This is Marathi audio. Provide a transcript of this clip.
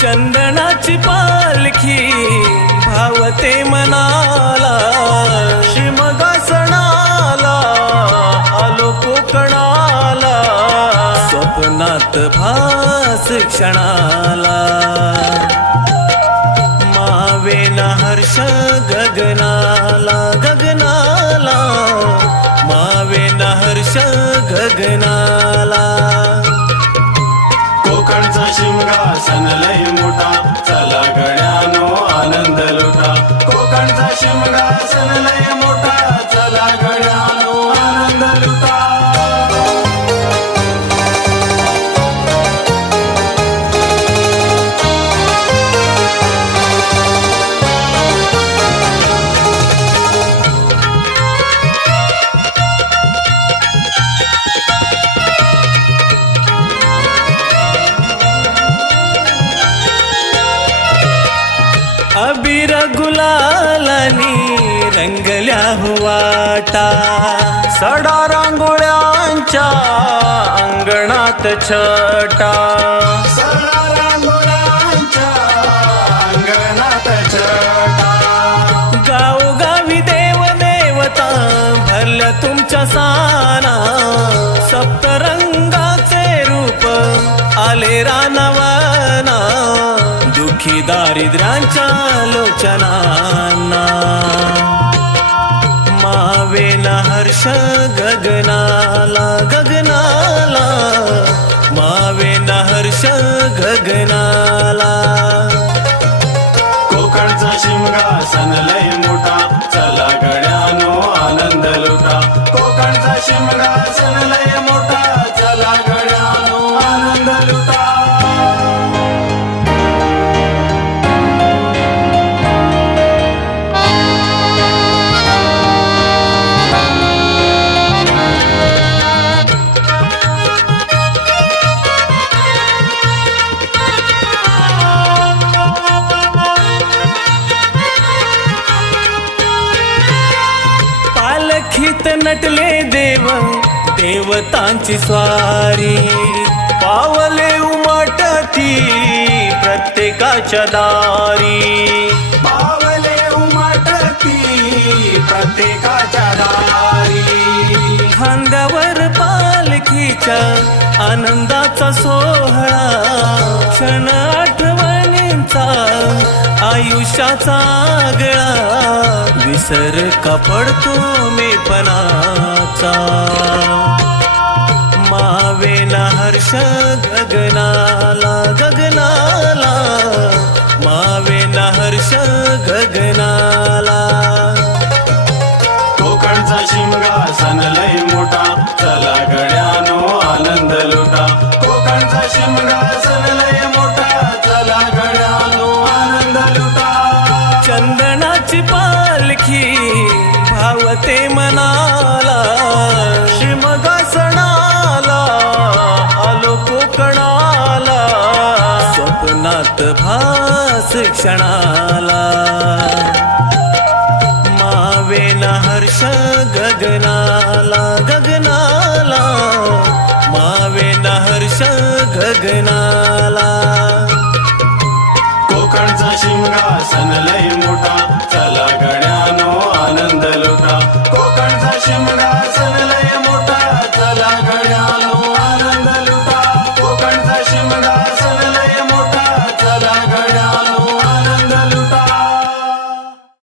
चंदनाची पालखी भावते मनाला शिमगा सणाला आलो कोकणाला स्वप्नात भास क्षणाला. मावेन हर्ष गगनाला गगनाला. मावेन हर्ष गगनाला. शिमगासन लय मोठा. चला गड्यानो आनंद लुटा. कोकणचा शिमगासन लय मोठा. चला अबीर गुलालानी रंगल्या हुवाटा. सडा रांगोळ्यांच्या अंगणात छटा. सडा रांगोळ्यांच्या अंगणात छटा. गावोगावी भरल्या तुमच्या साना. सप्तरंगाचे रूप आले रानवाना दुखी दारिद्र्यांच्या लोचनांना मावेला हर्ष गगनाला गगनाला. मावेला हर्ष गगनाला. कोकणचा शिमगा लय मोठा चला गड्यानो आनंद लुटा. कोकणचा शिमगा सनलय मोठा चला गड्यानो आनंद लुटा. पालखीत नटले देव देवतांची स्वारी. पावले उमटती प्रत्येकाच्या दारी. बावले उमटती प्रत्येकाच्या दारी. खांद्यावर पालखीच्या आनंदाचा सोहळा क्षण आठवणींचा आयुष्याचा गळा विसर कपडतो मेपणाचा मावेला हर्ष गगनाला गगनाला. मावेला हर्ष गगनाला. कोकणचा शिमगा लय मोठा चला गड्यानो आनंद लुटा. कोकणचा शिमगा भावते मनाला शिमगासणाला आलो कोकणाला स्वप्नात भास क्षणाला. शिमगा लय मोठा चला गण्यानो आनंद लुटा. कोकणचा शिमगा लय मोठा चला गण्या